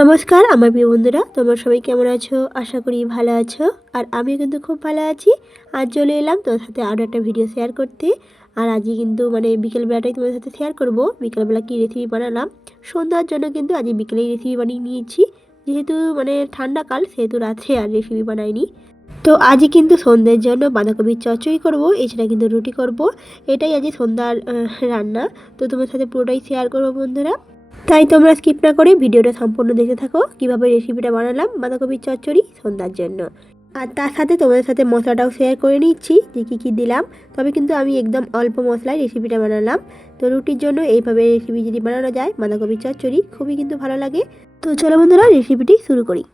নমস্কার আমার প্রিয় বন্ধুরা, তোমরা সবাই কেমন আছো? আশা করি ভালো আছো। আর আমিও কিন্তু খুব ভালো আছি। আজ চলে এলাম তোমার সাথে আরও একটা ভিডিও শেয়ার করতে। আর আজকে কিন্তু বিকেলবেলাটাই তোমাদের সাথে শেয়ার করব বিকেলবেলা কী রেসিপি বানালাম। সন্ধ্যার জন্য কিন্তু আজকে বিকেলেই রেসিপি বানিয়ে নিয়েছি। যেহেতু ঠান্ডাকাল, সেহেতু রাত্রে আর রেসিপি বানাইনি। তো আজই কিন্তু সন্ধ্যের জন্য বাঁধাকপির চচ্চড়ি করব, এছাড়া কিন্তু রুটি করব। এটাই আজকে সন্ধ্যার রান্না। তো তোমার সাথে পুরোটাই শেয়ার করবো বন্ধুরা। তাই তোমরা স্কিপ না করে ভিডিওটা সম্পূর্ণ দেখতে থাকো কিভাবে রেসিপিটা বানালাম বাঁধাকপির চচ্চড়ি সন্ধ্যার জন্য। আর তার সাথে তোমাদের সাথে মশলাটাও শেয়ার করে নিচ্ছি যে কী দিলাম। তবে কিন্তু আমি একদম অল্প মশলায় রেসিপিটা বানালাম। তো রুটির জন্য এইভাবে রেসিপি যদি বানানো যায় বাঁধাকপির চচ্চড়ি, খুবই কিন্তু ভালো লাগে। তো চলো বন্ধুরা, রেসিপিটি শুরু করি।